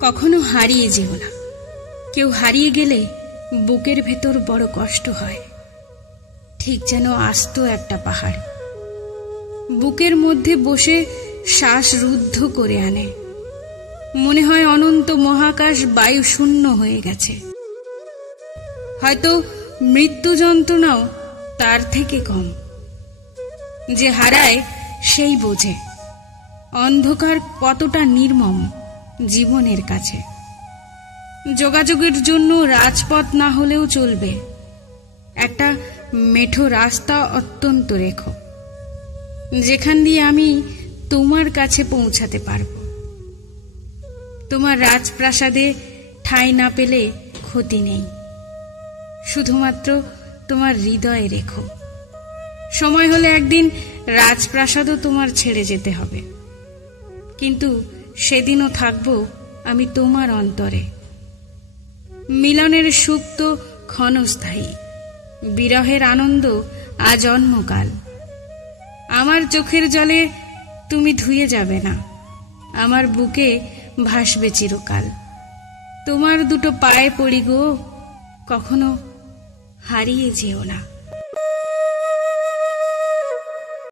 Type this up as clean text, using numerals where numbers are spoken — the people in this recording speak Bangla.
কখনো হারিয়ে যেও না। কেউ হারিয়ে গেলে বুকের ভেতর বড় কষ্ট হয়, ঠিক যেন আস্ত একটা পাহাড় বুকের মধ্যে বসে শ্বাস রুদ্ধ করে আনে। মনে হয় অনন্ত মহাকাশ বায়ু শূন্য হয়ে গেছে। হয়তো মৃত্যু যন্ত্রণাও তার থেকে কম। যে হারায় সেই বোঝে অন্ধকার কতটা নির্মম জীবনের কাছে। যোগাযোগের জন্য রাজপথ না হলেও চলবে, একটা মেঠো রাস্তা অত্যন্ত রেখো, যেখান দিয়ে আমি তোমার কাছে পৌঁছাতে পারব। তোমার রাজপ্রাসাদে ঠাঁই না পেলে ক্ষতি নেই, শুধুমাত্র তোমার হৃদয়ে রেখো। সময় হলে একদিন রাজপ্রাসাদও তোমার ছেড়ে যেতে হবে, কিন্তু সেদিনও থাকব আমি তোমার অন্তরে। মিলনের সুখ তো ক্ষণস্থায়ী, বিরহের আনন্দ আজন্মকাল। আমার চোখের জলে তুমি ধুয়ে যাবে না, আমার বুকে ভাসবে চিরকাল। তোমার দুটো পায়ে পড়ি গো, কখনো হারিয়ে যেও না।